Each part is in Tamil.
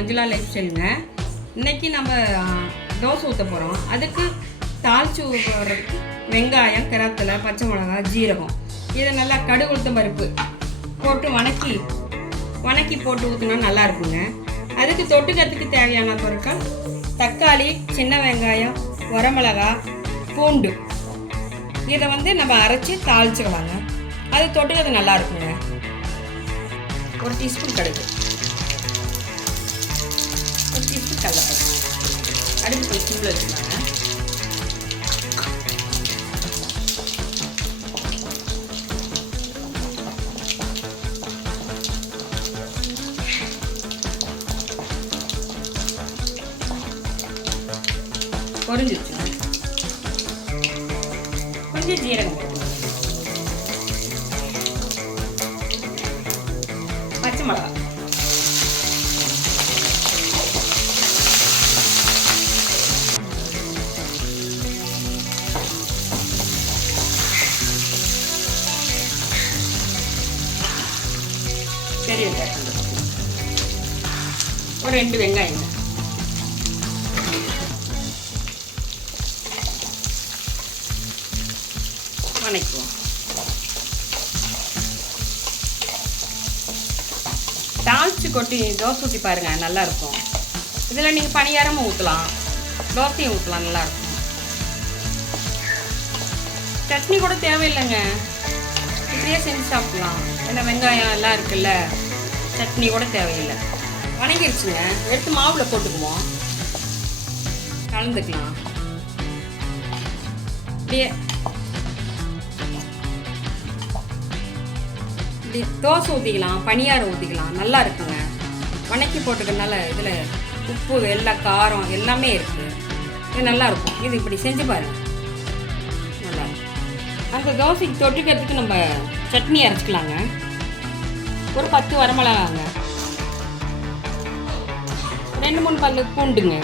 மஞ்சுளா லைஃப் ஸ்டைலுங்க. இன்றைக்கி நம்ம தோசை ஊற்ற போகிறோம். அதுக்கு தாளித்து ஊற்றுறதுக்கு வெங்காயம், கருவேப்பிலை, பச்சை மிளகாய், ஜீரகம் இதை நல்லா கடுகு உளுத்தம் பருப்பு போட்டு வணக்கி போட்டு ஊற்றினா நல்லா இருக்குங்க. அதுக்கு தொட்டுக்கிறதுக்கு தேவையான பொருட்கள் தக்காளி, சின்ன வெங்காயம், வரமிளகாய், பூண்டு இதை நம்ம அரைச்சி தாளிச்சுக்கலாங்க. அது தொட்டுக்கிறது நல்லா இருக்குங்க. ஒரு டீஸ்பூன் கடுகு, ஒரு டீஸ்பூன் கடலைப்பருப்பு அடுப்பு போய் சிம்மில் வச்சுக்கலாங்க. பொரிஞ்சிருச்சுங்க. கொஞ்சம் ஜீரகம் போட்டுக்கோங்க, பச்சை மிளகாய், பெரிய வெங்காயம், ஒரு 2 வெங்காயங்க, வணக்குவோம். தாளிச்சு கொட்டி தோசை ஊற்றி பாருங்கள், நல்லாயிருக்கும். இதில் நீங்கள் பணியாரமும் ஊற்றலாம், தோசையும் ஊற்றலாம், நல்லாயிருக்கும். சட்னி கூட தேவையில்லைங்க, இப்படியே செஞ்சு சாப்பிட்லாம். ஏன்னா வெங்காயம் எல்லாம் இருக்குல்ல, சட்னி கூட தேவையில்லை. வணங்கிருச்சுங்க. எடுத்து மாவில் போட்டுக்குவோம், கலந்துக்கலாம். இப்படியே தோசை ஊற்றிக்கலாம், பணியாரம் ஊற்றிக்கலாம், நல்லா இருக்குங்க. வணக்கி போட்டுக்கிறதுனால இதில் உப்பு, வெல்லம், காரம் எல்லாமே இருக்குது. இது நல்லாயிருக்கும். இது இப்படி செஞ்சு பாருங்கள், நல்லாயிருக்கும். அந்த தோசைக்கு தொட்டுக்கிறதுக்கு நம்ம சட்னி அரைச்சிக்கலாங்க. ஒரு 10 வரமிளகாங்க, 2-3 பல்லு பூண்டுங்க,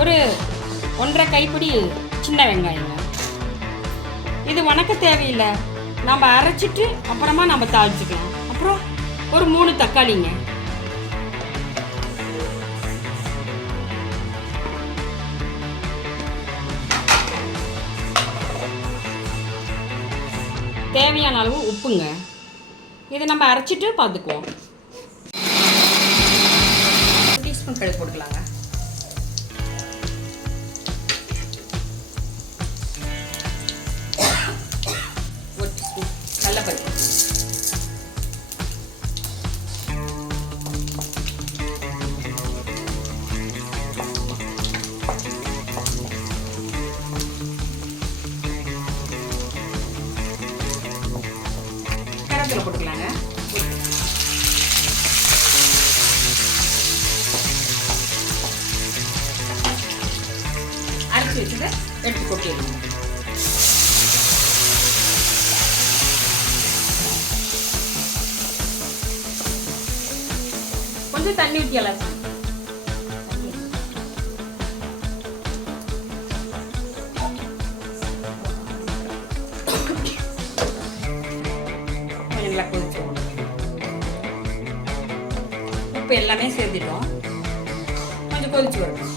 ஒரு 1.5 கைப்பிடி சின்ன வெங்காயங்க. இது வணக்க தேவையில்லை, நம்ம அரைச்சிட்டு அப்புறமா நம்ம தாளிச்சுக்கலாம். அப்புறம் ஒரு 3 தக்காளிங்க, தேவையான அளவு உப்புங்க. இதை நம்ம அரைச்சிட்டு பார்த்துக்குவோம். 1 டீஸ்பூன் கடுகு போட்டுக்கலாங்க. கடலைப்பருப்பு, கருவேப்பிலை போட்டுக்கலாங்க. அரைச்சி வச்சுட்டு எடுத்து கொட்டிடணும். கொஞ்சம் தண்ணி ஊற்றி அலசி நல்லா கொதிச்சு உப்பு எல்லாமே சேர்த்துட்டோம். கொஞ்சம் கொதிச்சு வரும்.